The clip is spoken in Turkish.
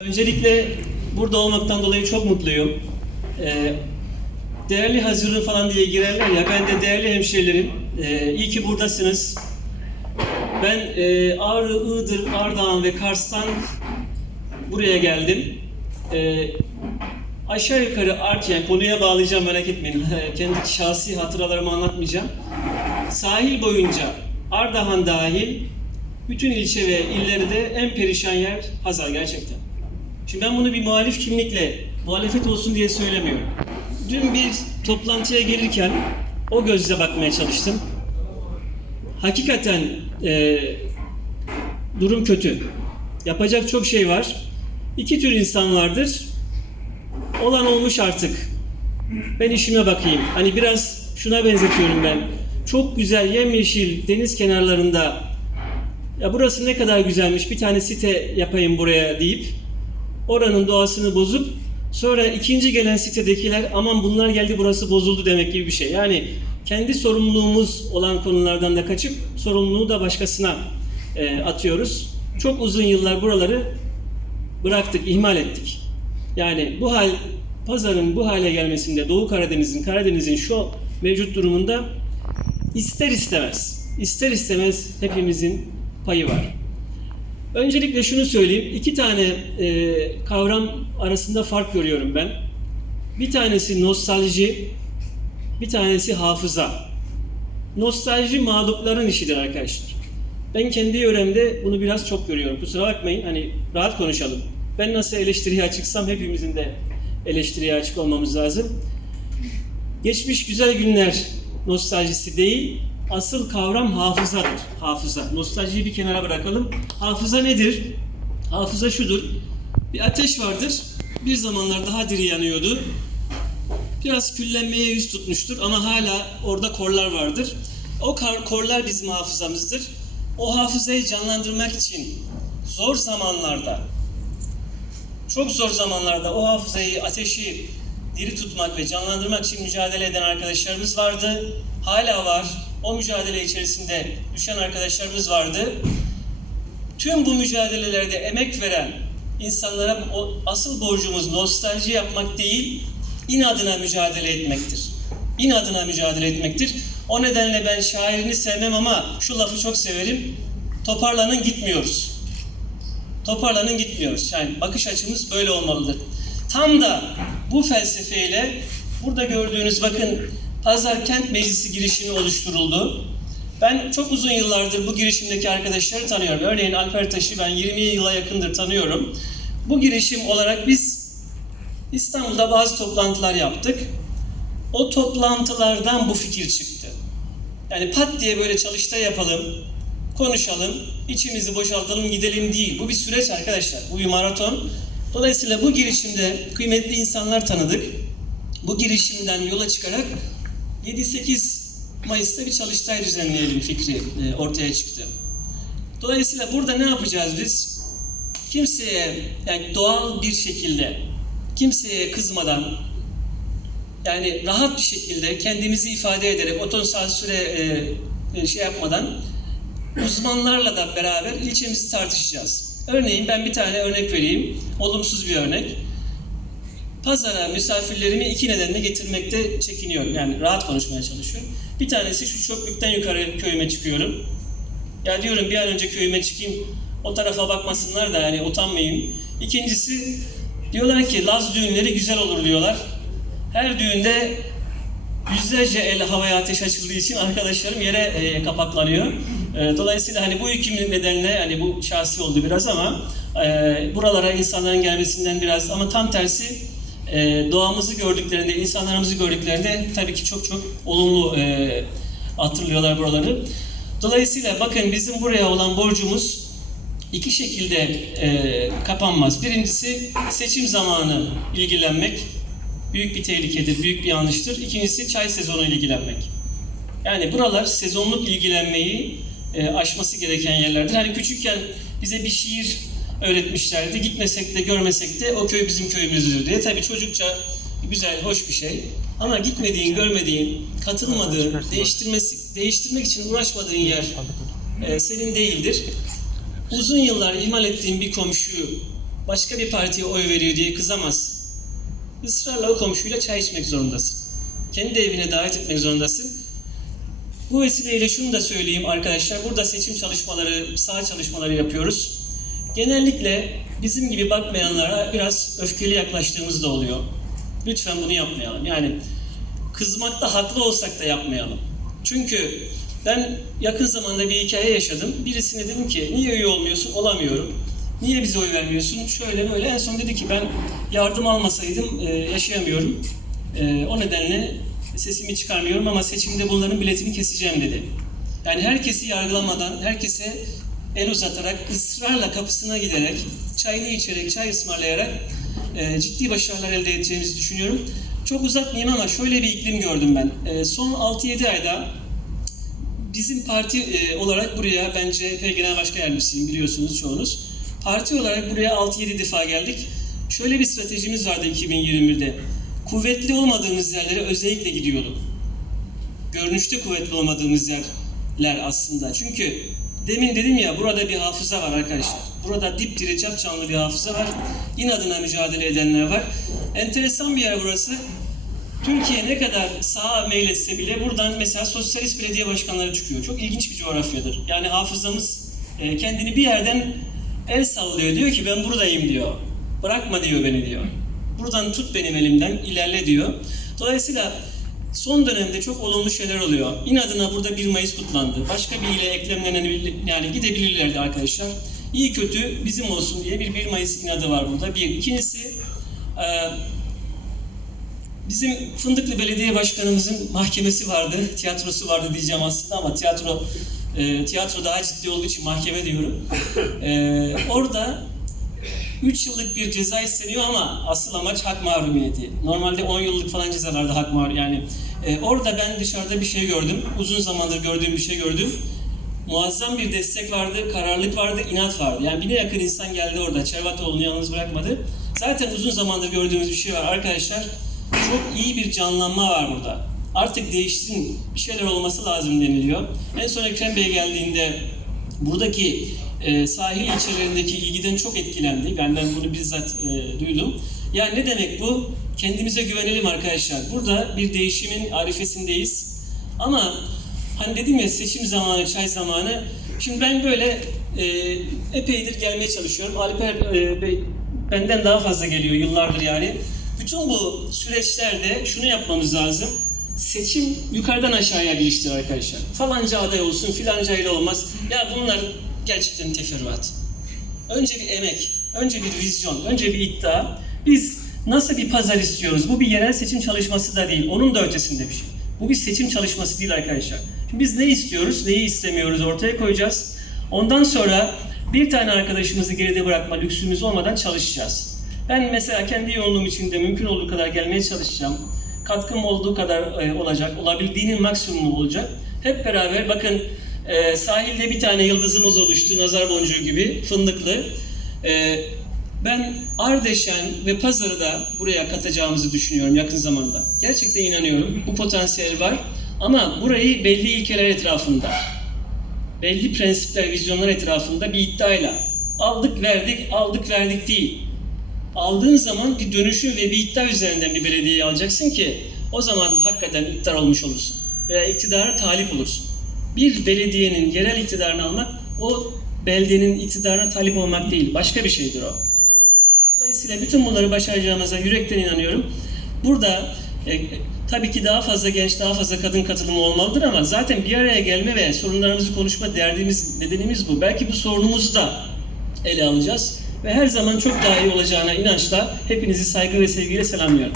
Öncelikle burada olmaktan dolayı çok mutluyum. Ee, değerli Hazırlı falan diye girerler ya, ben de değerli hemşehrilerim. Ee, iyi ki buradasınız. Ben e, Ağrı, Iğdır, Ardahan ve Kars'tan buraya geldim. Ee, aşağı yukarı art yani konuya bağlayacağım merak etmeyin. Kendi şahsi hatıralarımı anlatmayacağım. Sahil boyunca Ardahan dahil bütün ilçe ve illeri de en perişan yer Hazar gerçekten. Şimdi ben bunu bir muhalif kimlikle muhalefet olsun diye söylemiyorum. Dün bir toplantıya gelirken o gözle bakmaya çalıştım. Hakikaten e, durum kötü. Yapacak çok şey var. İki tür insan vardır. Olan olmuş artık. Ben işime bakayım. Hani biraz şuna benzetiyorum ben. Çok güzel yemyeşil deniz kenarlarında ya burası ne kadar güzelmiş bir tane site yapayım buraya deyip oranın doğasını bozup sonra ikinci gelen sitedekiler aman bunlar geldi burası bozuldu demek gibi bir şey. Yani kendi sorumluluğumuz olan konulardan da kaçıp sorumluluğu da başkasına e, atıyoruz. Çok uzun yıllar buraları bıraktık, ihmal ettik. Yani bu hal pazarın bu hale gelmesinde Doğu Karadeniz'in, Karadeniz'in şu mevcut durumunda ister istemez, ister istemez hepimizin payı var. Öncelikle şunu söyleyeyim. iki tane e, kavram arasında fark görüyorum ben. Bir tanesi nostalji, bir tanesi hafıza. Nostalji mağlupların işidir arkadaşlar. Ben kendi yöremde bunu biraz çok görüyorum. Kusura bakmayın hani rahat konuşalım. Ben nasıl eleştiriye açıksam hepimizin de eleştiriye açık olmamız lazım. Geçmiş güzel günler nostaljisi değil, asıl kavram hafızadır. Hafıza. Nostaljiyi bir kenara bırakalım. Hafıza nedir? Hafıza şudur. Bir ateş vardır. Bir zamanlar daha diri yanıyordu. Biraz küllenmeye yüz tutmuştur ama hala orada korlar vardır. O korlar bizim hafızamızdır. O hafızayı canlandırmak için zor zamanlarda, çok zor zamanlarda o hafızayı, ateşi diri tutmak ve canlandırmak için mücadele eden arkadaşlarımız vardı. Hala var. O mücadele içerisinde düşen arkadaşlarımız vardı. Tüm bu mücadelelerde emek veren insanlara o asıl borcumuz nostalji yapmak değil, inadına mücadele etmektir. İnadına mücadele etmektir. O nedenle ben şairini sevmem ama şu lafı çok severim. Toparlanın gitmiyoruz. Toparlanın gitmiyoruz. Yani bakış açımız böyle olmalıdır. Tam da bu felsefeyle burada gördüğünüz bakın Pazar Kent Meclisi girişimi oluşturuldu. Ben çok uzun yıllardır bu girişimdeki arkadaşları tanıyorum. Örneğin Alper Taş'ı ben 20 yıla yakındır tanıyorum. Bu girişim olarak biz İstanbul'da bazı toplantılar yaptık. O toplantılardan bu fikir çıktı. Yani pat diye böyle çalıştay yapalım, konuşalım, içimizi boşaltalım, gidelim değil. Bu bir süreç arkadaşlar. Bu bir maraton. Dolayısıyla bu girişimde kıymetli insanlar tanıdık. Bu girişimden yola çıkarak 7-8 Mayıs'ta bir çalıştay düzenleyelim fikri e, ortaya çıktı. Dolayısıyla burada ne yapacağız biz? Kimseye yani doğal bir şekilde kimseye kızmadan yani rahat bir şekilde kendimizi ifade ederek otosansüre e, e, şey yapmadan uzmanlarla da beraber ilçemizi tartışacağız. Örneğin ben bir tane örnek vereyim. Olumsuz bir örnek. Pazara misafirlerimi iki nedenle getirmekte çekiniyorum. Yani rahat konuşmaya çalışıyorum. Bir tanesi şu çöplükten yukarı köyüme çıkıyorum. Ya diyorum bir an önce köyüme çıkayım. O tarafa bakmasınlar da yani utanmayayım. İkincisi diyorlar ki Laz düğünleri güzel olur diyorlar. Her düğünde yüzlerce el havaya ateş açıldığı için arkadaşlarım yere e, kapaklanıyor. E, dolayısıyla hani bu iki nedenle hani bu şahsi oldu biraz ama e, buralara insanların gelmesinden biraz ama tam tersi e, doğamızı gördüklerinde, insanlarımızı gördüklerinde tabii ki çok çok olumlu e, hatırlıyorlar buraları. Dolayısıyla bakın bizim buraya olan borcumuz iki şekilde e, kapanmaz. Birincisi seçim zamanı ilgilenmek büyük bir tehlikedir, büyük bir yanlıştır. İkincisi çay sezonu ilgilenmek. Yani buralar sezonluk ilgilenmeyi e, aşması gereken yerlerdir. Hani küçükken bize bir şiir öğretmişlerdi. Gitmesek de görmesek de o köy bizim köyümüzdür diye. Tabii çocukça güzel, hoş bir şey. Ama gitmediğin, görmediğin, katılmadığın, değiştirmesi, değiştirmek için uğraşmadığın yer e, senin değildir. Uzun yıllar ihmal ettiğin bir komşuyu başka bir partiye oy veriyor diye kızamazsın. Israrla o komşuyla çay içmek zorundasın. Kendi evine davet etmek zorundasın. Bu vesileyle şunu da söyleyeyim arkadaşlar. Burada seçim çalışmaları, saha çalışmaları yapıyoruz. Genellikle bizim gibi bakmayanlara biraz öfkeli yaklaştığımız da oluyor. Lütfen bunu yapmayalım. Yani kızmakta haklı olsak da yapmayalım. Çünkü ben yakın zamanda bir hikaye yaşadım. Birisine dedim ki niye üye olmuyorsun? Olamıyorum. Niye bize oy vermiyorsun? Şöyle böyle. En son dedi ki ben yardım almasaydım e, yaşayamıyorum. E, o nedenle sesimi çıkarmıyorum ama seçimde bunların biletini keseceğim dedi. Yani herkesi yargılamadan, herkese el uzatarak, ısrarla kapısına giderek, çayını içerek, çay ısmarlayarak e, ciddi başarılar elde edeceğimizi düşünüyorum. Çok uzatmayayım ama şöyle bir iklim gördüm ben. E, son 6-7 ayda bizim parti e, olarak buraya ben CHP Genel Başkan Yardımcısıyım biliyorsunuz çoğunuz. Parti olarak buraya 6-7 defa geldik. Şöyle bir stratejimiz vardı 2021'de. Kuvvetli olmadığımız yerlere özellikle gidiyorduk. Görünüşte kuvvetli olmadığımız yerler aslında. Çünkü demin dedim ya burada bir hafıza var arkadaşlar. Burada dipdiri canlı bir hafıza var. İnadına mücadele edenler var. Enteresan bir yer burası. Türkiye ne kadar sağa meyletse bile buradan mesela sosyalist belediye başkanları çıkıyor. Çok ilginç bir coğrafyadır. Yani hafızamız e, kendini bir yerden el sallıyor. Diyor ki ben buradayım diyor. Bırakma diyor beni diyor. Buradan tut benim elimden ilerle diyor. Dolayısıyla son dönemde çok olumlu şeyler oluyor. İnadına burada 1 Mayıs kutlandı. Başka bir ile eklemlenen yani gidebilirlerdi arkadaşlar. İyi kötü bizim olsun diye bir 1 Mayıs inadı var burada. Bir. İkincisi e, Bizim Fındıklı Belediye Başkanımızın mahkemesi vardı, tiyatrosu vardı diyeceğim aslında ama tiyatro e, tiyatro daha ciddi olduğu için mahkeme diyorum. E, orada 3 yıllık bir ceza isteniyor ama asıl amaç hak mahrumiyeti. Normalde 10 yıllık falan cezalarda hak mahrumiyeti. Yani e, orada ben dışarıda bir şey gördüm. Uzun zamandır gördüğüm bir şey gördüm. Muazzam bir destek vardı, kararlılık vardı, inat vardı. Yani bine yakın insan geldi orada. Çervatoğlu'nu yalnız bırakmadı. Zaten uzun zamandır gördüğümüz bir şey var arkadaşlar. Çok iyi bir canlanma var burada. Artık değişsin, bir şeyler olması lazım deniliyor. En son Ekrem Bey geldiğinde buradaki e, sahil ilçelerindeki ilgiden çok etkilendi. Ben, ben bunu bizzat e, duydum. Yani ne demek bu? Kendimize güvenelim arkadaşlar. Burada bir değişimin arifesindeyiz. Ama hani dedim ya seçim zamanı, çay zamanı. Şimdi ben böyle e, epeydir gelmeye çalışıyorum. Alper e, Bey benden daha fazla geliyor yıllardır yani. Bütün bu süreçlerde şunu yapmamız lazım. Seçim yukarıdan aşağıya geliştir arkadaşlar. Falanca aday olsun, filanca ile olmaz. Ya bunlar gerçekten teferruat. Önce bir emek, önce bir vizyon, önce bir iddia. Biz nasıl bir pazar istiyoruz? Bu bir yerel seçim çalışması da değil. Onun da ötesinde bir şey. Bu bir seçim çalışması değil arkadaşlar. Şimdi biz ne istiyoruz, neyi istemiyoruz ortaya koyacağız. Ondan sonra bir tane arkadaşımızı geride bırakma lüksümüz olmadan çalışacağız. Ben mesela kendi yoğunluğum içinde mümkün olduğu kadar gelmeye çalışacağım. Katkım olduğu kadar e, olacak, olabildiğinin maksimumu olacak. Hep beraber bakın e, sahilde bir tane yıldızımız oluştu, nazar boncuğu gibi, fındıklı. E, ben Ardeşen ve Pazar'ı da buraya katacağımızı düşünüyorum yakın zamanda. Gerçekten inanıyorum. Bu potansiyel var. Ama burayı belli ilkeler etrafında, belli prensipler, vizyonlar etrafında bir iddiayla aldık verdik, aldık verdik değil aldığın zaman bir dönüşüm ve bir iddia üzerinden bir belediyeyi alacaksın ki o zaman hakikaten iktidar olmuş olursun. Veya iktidara talip olursun. Bir belediyenin yerel iktidarını almak o beldenin iktidarına talip olmak değil. Başka bir şeydir o. Dolayısıyla bütün bunları başaracağımıza yürekten inanıyorum. Burada e, tabii ki daha fazla genç, daha fazla kadın katılımı olmalıdır ama zaten bir araya gelme ve sorunlarımızı konuşma derdimiz, nedenimiz bu. Belki bu sorunumuzu da ele alacağız ve her zaman çok daha iyi olacağına inançla hepinizi saygı ve sevgiyle selamlıyorum.